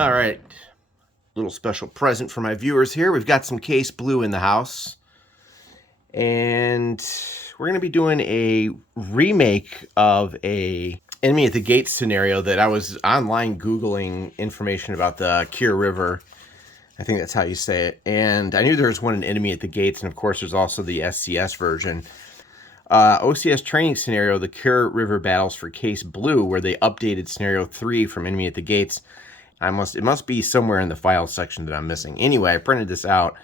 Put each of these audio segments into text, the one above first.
All right, little special present for my viewers here. We've got some Case Blue in the house, and we're going to be doing a remake of a Enemy at the Gates scenario that I was online Googling information about the Chir River. I think that's how you say it. And I knew there was one in Enemy at the Gates, and of course there's also the SCS version. OCS training scenario, the Chir River battles for Case Blue, where they updated scenario 3 from Enemy at the Gates. It must be somewhere in the file section that I'm missing. Anyway, I printed this out,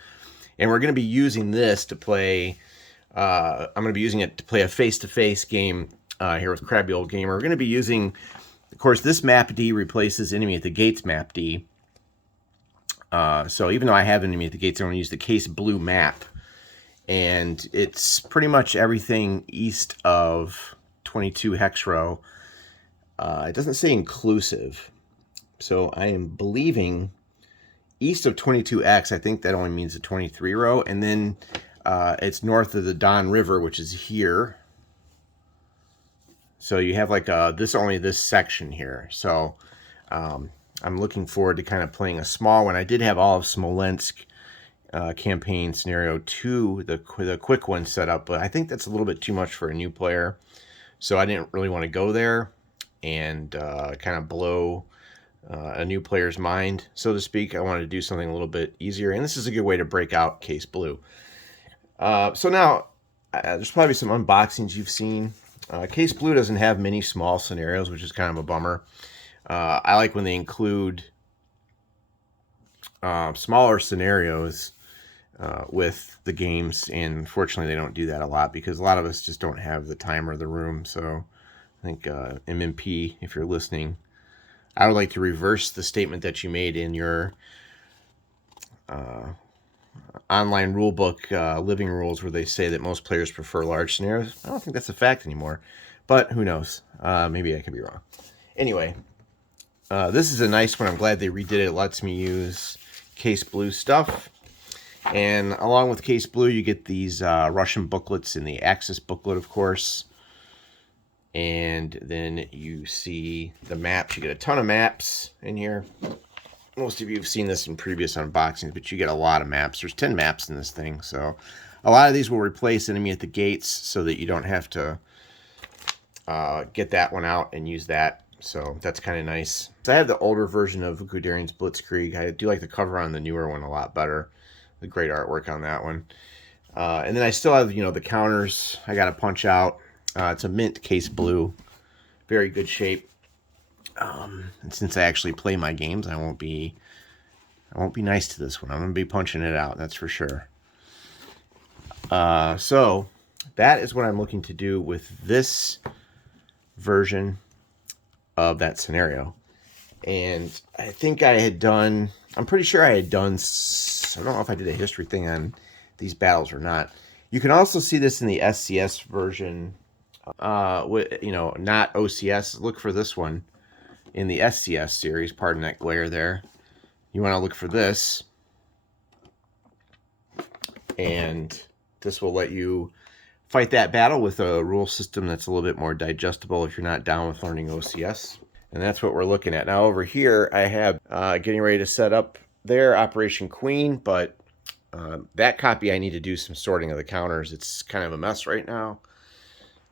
and we're going to be using this to play. I'm going to be using it to play a face-to-face game here with Crabby Old Gamer. We're going to be using, of course, this map D replaces Enemy at the Gates map D. So even though I have Enemy at the Gates, I'm going to use the Case Blue map. And it's pretty much everything east of 22 hex row. It doesn't say inclusive. So I am believing east of 22X, I think that only means the 23 row. And then it's north of the Don River, which is here. So you have like this section here. So I'm looking forward to kind of playing a small one. I did have all of Smolensk campaign scenario 2, the quick one set up, but I think that's a little bit too much for a new player. So I didn't really want to go there and kind of blow a new player's mind, so to speak. I wanted to do something a little bit easier, and this is a good way to break out Case Blue. So now, there's probably some unboxings you've seen. Case Blue doesn't have many small scenarios, which is kind of a bummer. I like when they include smaller scenarios with the games, and unfortunately they don't do that a lot because a lot of us just don't have the time or the room. So I think MMP, if you're listening, I would like to reverse the statement that you made in your online rulebook living rules, where they say that most players prefer large scenarios. I don't think that's a fact anymore, but who knows? Maybe I could be wrong. Anyway, this is a nice one. I'm glad they redid it. It lets me use Case Blue stuff. And along with Case Blue, you get these Russian booklets in the Axis booklet, of course. And then you see the maps. You get a ton of maps in here. Most of you have seen this in previous unboxings, but you get a lot of maps. There's 10 maps in this thing. So a lot of these will replace Enemy at the Gates so that you don't have to get that one out and use that. So that's kind of nice. So I have the older version of Guderian's Blitzkrieg. I do like the cover on the newer one a lot better. The great artwork on that one. And then I still have, the counters I got to punch out. It's a mint Case Blue. Very good shape. And since I actually play my games, I won't be nice to this one. I'm going to be punching it out, that's for sure. So that is what I'm looking to do with this version of that scenario. And I think I'm pretty sure I had done, I don't know if I did a history thing on these battles or not. You can also see this in the SCS version, not OCS. Look for this one in the SCS series. Pardon that glare there. You want to look for this, and this will let you fight that battle with a rule system that's a little bit more digestible if you're not down with learning OCS. And that's what we're looking at. Now over here, I have getting ready to set up there Operation Queen, but that copy I need to do some sorting of the counters. It's kind of a mess right now.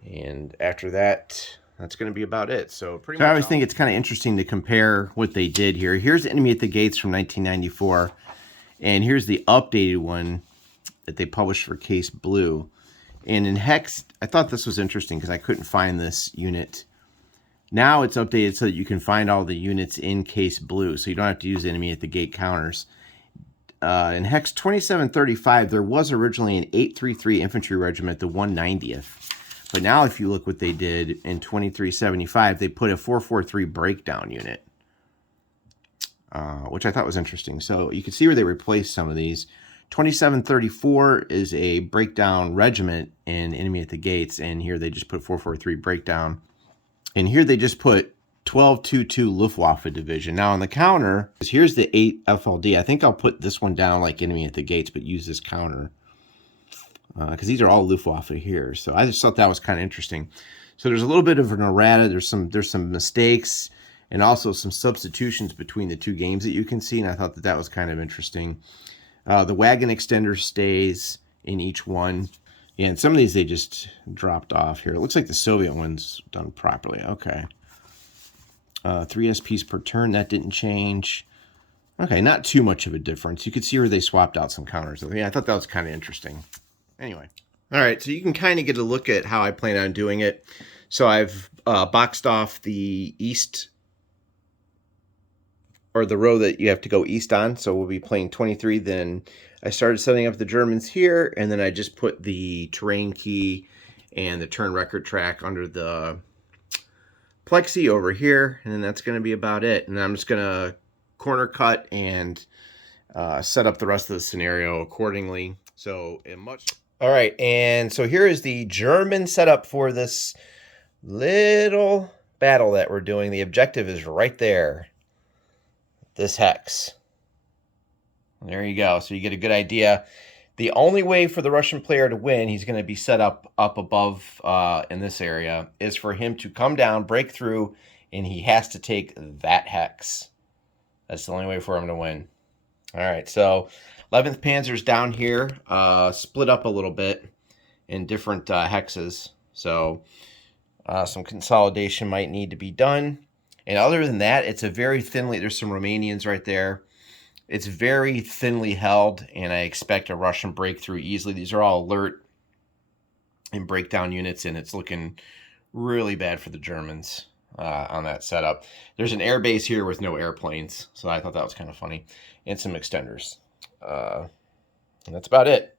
And after that, that's going to be about it. So I always think it's kind of interesting to compare what they did here. Here's Enemy at the Gates from 1994, and here's the updated one that they published for Case Blue. And in Hex, I thought this was interesting because I couldn't find this unit. Now it's updated so that you can find all the units in Case Blue, so you don't have to use Enemy at the Gate counters. In Hex 2735, there was originally an 833 Infantry Regiment, the 190th. But now if you look what they did in 2375, they put a 443 breakdown unit, which I thought was interesting. So you can see where they replaced some of these. 2734 is a breakdown regiment in Enemy at the Gates, and here they just put 443 breakdown. And here they just put 1222 Luftwaffe Division. Now on the counter, here's the 8 FLD. I think I'll put this one down like Enemy at the Gates, but use this counter. Because these are all Luftwaffe here. So I just thought that was kind of interesting. So there's a little bit of an errata. There's some mistakes. and also some substitutions between the two games that you can see, and I thought that that was kind of interesting. The wagon extender stays in each one. Yeah, and some of these they just dropped off here. It looks like the Soviet one's done properly. Okay. 3 SPs per turn, that didn't change. Okay, not too much of a difference. You could see where they swapped out some counters. Yeah, I thought that was kind of interesting. Anyway. All right, so you can kind of get a look at how I plan on doing it. So I've boxed off the east, or the row that you have to go east on. So we'll be playing 23. Then I started setting up the Germans here, and then I just put the terrain key and the turn record track under the plexi over here, and then that's going to be about it. And I'm just going to corner cut and set up the rest of the scenario accordingly. So all right, and so here is the German setup for this little battle that we're doing. The objective is right there, this hex. There you go. So you get a good idea. The only way for the Russian player to win, he's going to be set up above in this area, is for him to come down, break through, and he has to take that hex. That's the only way for him to win. All right, so 11th Panzer's down here, split up a little bit in different hexes. So some consolidation might need to be done. And other than that, it's a very thinly, there's some Romanians right there. It's very thinly held, and I expect a Russian breakthrough easily. These are all alert and breakdown units, and it's looking really bad for the Germans on that setup. There's an air base here with no airplanes, so I thought that was kind of funny, and some extenders. And that's about it.